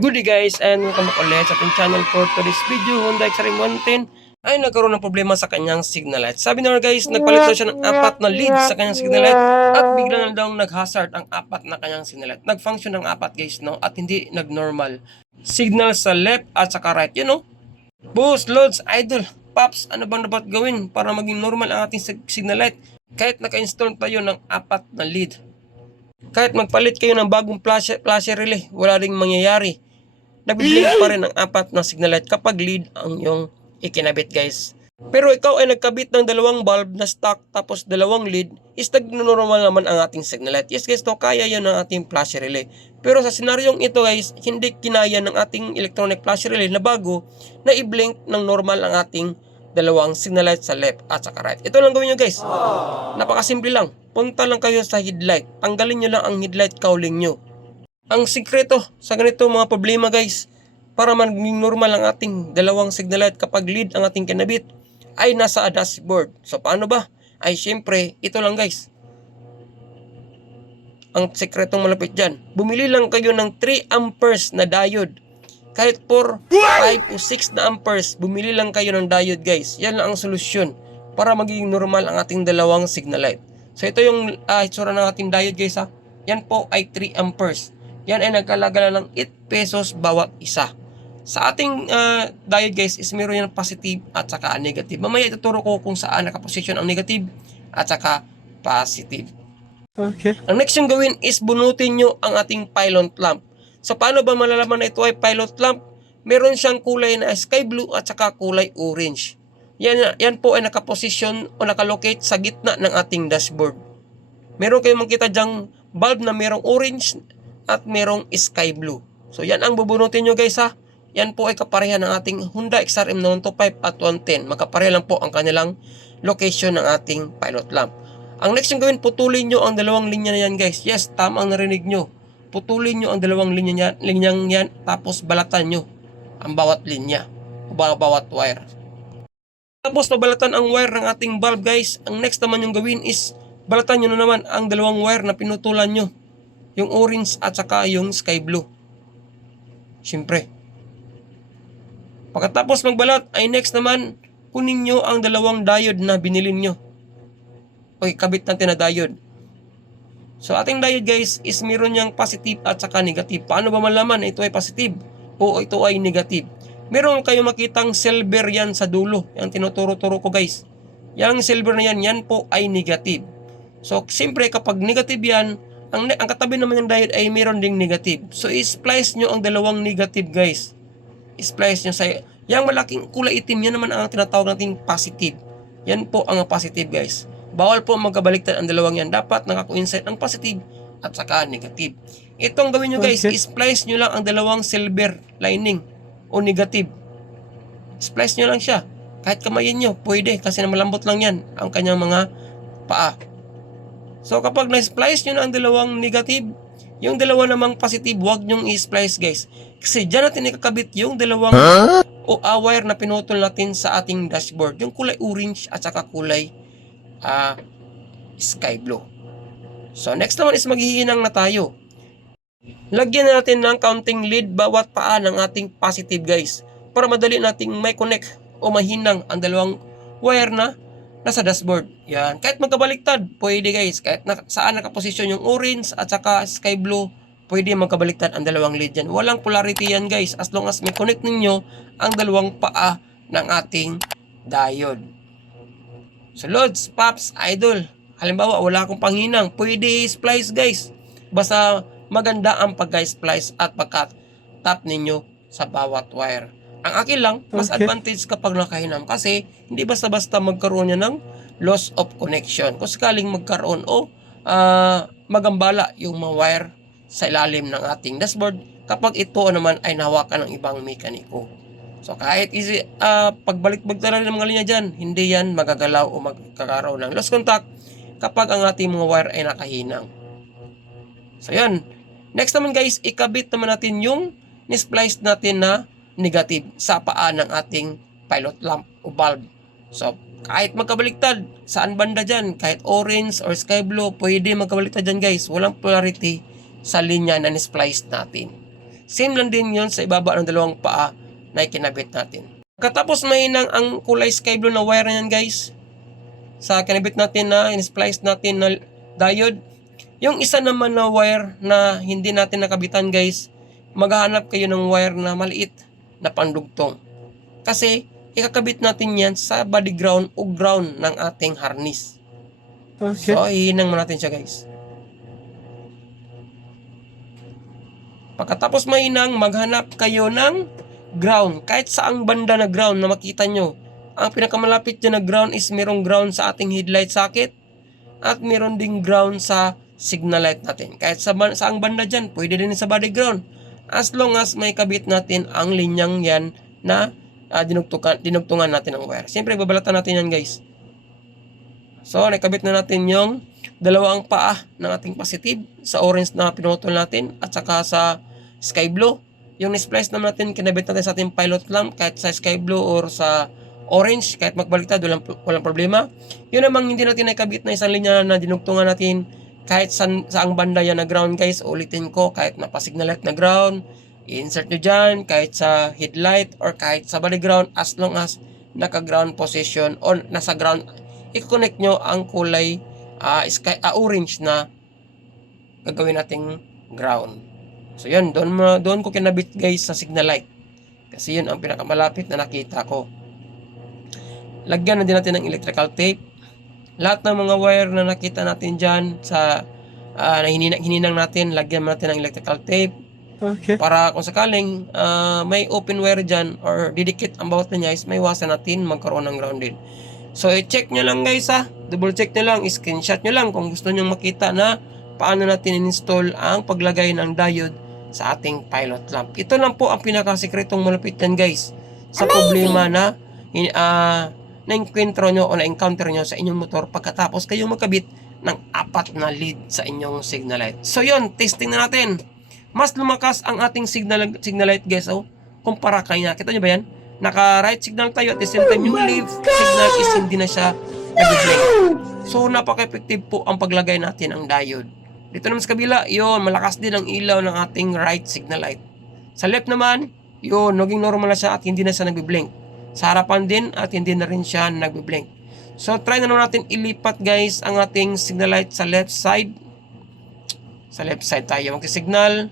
Good day guys and welcome back ulit sa ating channel for today's video Honda XR 110 ay nagkaroon ng problema sa kanyang signal light. Sabi nyo guys, nagpalit daw siya ng apat na lead sa kanyang signal light at bigla na daw nag-hazard ang apat na kanyang signal light. Nag-function ng apat guys no at hindi nag-normal. Signal sa left at saka right, you know. Boss, Lods, Idol, Pops, ano bang dapat gawin para maging normal ang ating sig- signal light? Kahit naka-install tayo ng apat na lead. Kahit magpalit kayo ng bagong flash, flash relay, wala ring mangyayari nagbiblink pa rin ang apat na signal light kapag lead ang yung ikinabit guys. Pero ikaw ay nagkabit ng dalawang bulb na stock tapos dalawang lead is nag-normal naman ang ating signal light. Yes guys, to kaya yan ng ating flash relay. Pero sa senaryong ito guys, hindi kinaya ng ating electronic flash relay na bago na i-blink ng normal ang ating dalawang signal light sa left at sa right. Ito lang gawin nyo guys. Napakasimple lang. Punta lang kayo sa headlight. Tanggalin nyo lang ang headlight cowling nyo. Ang sikreto sa ganito mga problema guys, para maging normal ang ating dalawang signal light kapag lead ang ating kinabit, ay nasa dashboard. So paano ba? Ay syempre, ito lang guys. Ang sikretong malapit dyan. Bumili lang kayo ng 3 amperes na diode. Kahit 4, 5 o 6 na amperes, bumili lang kayo ng diode guys. Yan lang ang solusyon para magiging normal ang ating dalawang signal light. So ito yung uh, itsura ng ating diode guys ha. Yan po ay 3 amperes. Yan ay nagkalaga ng 8 pesos bawat isa. Sa ating uh, diode guys is meron yan positive at saka negative. Mamaya ituturo ko kung saan nakaposisyon ang negative at saka positive. Okay. Ang next yung gawin is bunutin nyo ang ating pylon lamp. So paano ba malalaman na ito ay pilot lamp? Meron siyang kulay na sky blue at saka kulay orange. Yan, yan po ay nakaposisyon o nakalocate sa gitna ng ating dashboard. Meron kayong makita dyang bulb na merong orange at merong sky blue. So yan ang bubunutin nyo guys ha. Yan po ay kapareha ng ating Honda XRM 125 at 110. Magkapareha lang po ang kanilang location ng ating pilot lamp. Ang next yung gawin, putulin nyo ang dalawang linya na yan guys. Yes, tama ang narinig nyo. Putulin nyo ang dalawang linya niyan, linyang yan, tapos balatan nyo ang bawat linya o ba- bawat wire. Tapos nabalatan ang wire ng ating bulb guys. Ang next naman yung gawin is balatan nyo na naman ang dalawang wire na pinutulan nyo. Yung orange at saka yung sky blue. Siyempre. Pagkatapos magbalat ay next naman kunin nyo ang dalawang diode na binili nyo. Okay, kabit natin na diode. So ating diode guys is meron niyang positive at saka negative. Paano ba malaman ito ay positive o ito ay negative? Meron kayong makitang silver yan sa dulo. Yung tinuturo-turo ko guys. Yang silver na yan, yan po ay negative. So siyempre kapag negative yan, ang, ang katabi naman ng diode ay meron ding negative. So i-splice nyo ang dalawang negative guys. I-splice nyo sa yung malaking kulay itim, yan naman ang tinatawag nating positive. Yan po ang positive guys. Bawal po magkabaliktad ang dalawang yan. Dapat nakakoincide ang positive at saka negative. Itong gawin nyo guys, Okay. splice nyo lang ang dalawang silver lining o negative. Splice nyo lang siya. Kahit kamayin nyo, pwede kasi malambot lang yan ang kanyang mga paa. So kapag na-splice nyo na ang dalawang negative, yung dalawa namang positive, huwag nyong i-splice guys. Kasi dyan natin ikakabit yung dalawang o ah, wire na pinutol natin sa ating dashboard. Yung kulay orange at saka kulay ah, sky blue. So next naman is maghihinang na tayo. Lagyan na natin ng counting lead bawat paa ng ating positive guys. Para madali nating may connect o mahinang ang dalawang wire na nasa dashboard. Yan. Kahit magkabaliktad, pwede guys. Kahit na, saan nakaposisyon yung orange at saka sky blue, pwede magkabaliktad ang dalawang lead yan. Walang polarity yan guys. As long as may connect ninyo ang dalawang paa ng ating diode. So Lods, Pops, Idol, halimbawa wala akong panghinang, pwede splice guys. Basta maganda ang pagka-splice at pagka-tap ninyo sa bawat wire. Ang akin lang, mas Okay. advantage kapag nakahinam kasi hindi basta-basta magkaroon niya ng loss of connection. Kung sakaling magkaroon o ah, magambala yung mga wire sa ilalim ng ating dashboard kapag ito naman ay nahawakan ng ibang mekaniko. So kahit easy, ah, pagbalik magdala ng mga linya dyan, hindi yan magagalaw o magkakaroon ng lost contact kapag ang ating mga wire ay nakahinang. So yan. Next naman guys, ikabit naman natin yung nisplice natin na negative sa paa ng ating pilot lamp o bulb. So, kahit magkabaliktad, saan banda dyan, kahit orange or sky blue, pwede magkabaliktad dyan guys. Walang polarity sa linya na nisplice natin. Same lang din yon sa ibaba ng dalawang paa na ikinabit natin. Katapos mahinang ang kulay sky blue na wire na yan guys, sa kinabit natin na in-splice natin na diode, yung isa naman na wire na hindi natin nakabitan guys, maghahanap kayo ng wire na maliit na pandugtong. Kasi ikakabit natin yan sa body ground o ground ng ating harness. Okay. So, ihinang mo natin siya guys. Pagkatapos mahinang, maghanap kayo ng ground. Kahit saang banda na ground na makita nyo. Ang pinakamalapit dyan na ground is merong ground sa ating headlight socket at meron ding ground sa signal light natin. Kahit sa saang banda dyan, pwede din sa body ground. As long as may kabit natin ang linyang yan na ah, dinugtukan, dinugtungan natin ng wire. Siyempre, babalatan natin yan guys. So, nakabit na natin yung dalawang paa ng ating positive sa orange na pinutol natin at saka sa sky blue. Yung splice naman natin, kinabit natin sa ating pilot lamp kahit sa sky blue or sa orange, kahit magbaliktad, walang, walang problema. Yun namang hindi natin nakabit na isang linya na dinugtungan natin kahit san, saang banda yan na ground guys, ulitin ko, kahit napasignal light na ground, i-insert nyo dyan, kahit sa headlight or kahit sa body ground, as long as naka-ground position or nasa ground, i-connect nyo ang kulay ah, sky, ah, orange na gagawin nating ground. So yun, doon, doon ko kinabit guys sa signal light. Kasi yun ang pinakamalapit na nakita ko. Lagyan na din natin ng electrical tape. Lahat ng mga wire na nakita natin dyan sa ah, na hininang, hininang natin, lagyan natin ng electrical tape Okay. para kung sakaling ah, may open wire dyan or didikit ang bawat na niya is may iwasan natin magkaroon ng grounded. So i-check nyo lang guys ha, double check nyo lang, screenshot nyo lang kung gusto nyo makita na paano natin install ang paglagay ng diode sa ating pilot lamp. Ito lang po ang pinakasikretong malupit yan guys sa problema na in, ah, na-encounter nyo o na-encounter nyo sa inyong motor pagkatapos kayo magkabit ng apat na lead sa inyong signal light. So yun, testing na natin. Mas lumakas ang ating signal signal light guys oh kumpara kanya kita nyo ba yan? Naka right signal tayo at the same time yung leaf signal is hindi na siya nag-blink so napaka effective po ang paglagay natin ng diode. Dito naman sa kabila yun malakas din ang ilaw ng ating right signal light. Sa left naman yun naging normal na siya at hindi na siya nag-blink sa harapan din at hindi na rin siya nag-blink so try na naman natin ilipat guys ang ating signal light sa left side sa left side tayo magsignal.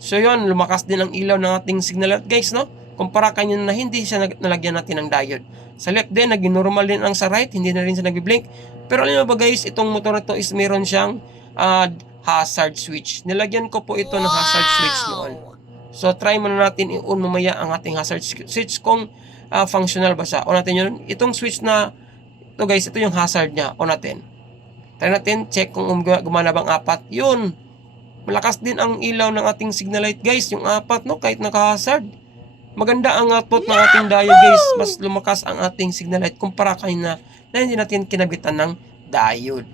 So yun, lumakas din ang ilaw ng ating signal light guys, no? Kumpara kanya na hindi siya nalagyan natin ng diode. Sa left din, naging normal din ang sa right, hindi na rin siya nag-blink. Pero alam mo ba guys, itong motor na to is meron siyang ah, hazard switch. Nilagyan ko po ito ng hazard switch noon. So try muna natin i-on mamaya ang ating hazard switch kung ah, functional ba siya. On natin yun. Itong switch na ito guys, ito yung hazard niya. On natin. Try natin, check kung um- gumana bang apat. Yun, Malakas din ang ilaw ng ating signal light guys, yung apat no, kahit naka-hazard. Maganda ang output ng ating diode guys, mas lumakas ang ating signal light kumpara kanina na hindi natin kinabitan ng diode.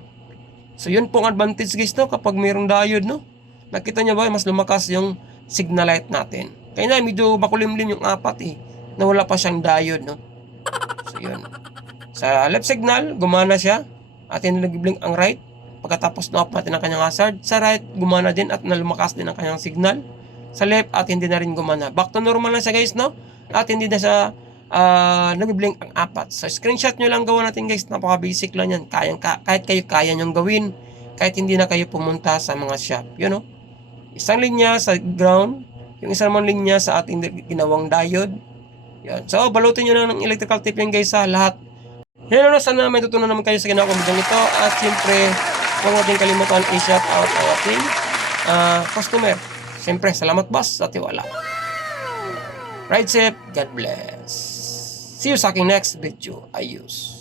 So yun po ang advantage guys no, kapag mayroong diode no. Nakita niyo ba, mas lumakas yung signal light natin. Kaya na, medyo makulimlim yung apat eh, na wala pa siyang diode no. So yun. Sa left signal, gumana siya at hindi nag-blink ang right. Pagkatapos na-off natin ang kanyang hazard, sa right, gumana din at nalumakas din ang kanyang signal. Sa left, at hindi na rin gumana. Back to normal lang siya guys, no? At hindi na siya uh, nag-blink ang apat. So, screenshot nyo lang gawa natin guys. Napaka-basic lang yan. Kayang, ka, kahit kayo kaya nyong gawin. Kahit hindi na kayo pumunta sa mga shop. You know? Isang linya sa ground. Yung isang naman linya sa ating ginawang diode. Yan. So, balutin nyo lang ng electrical tape yan guys sa lahat. Yan na sana may tutunan naman kayo sa ginagawa ko video nito. At siyempre, huwag natin kalimutan i-shout out ang ating ah, customer. Siyempre, salamat boss sa tiwala. Ride safe. God bless. See you sa aking next video. Ayos.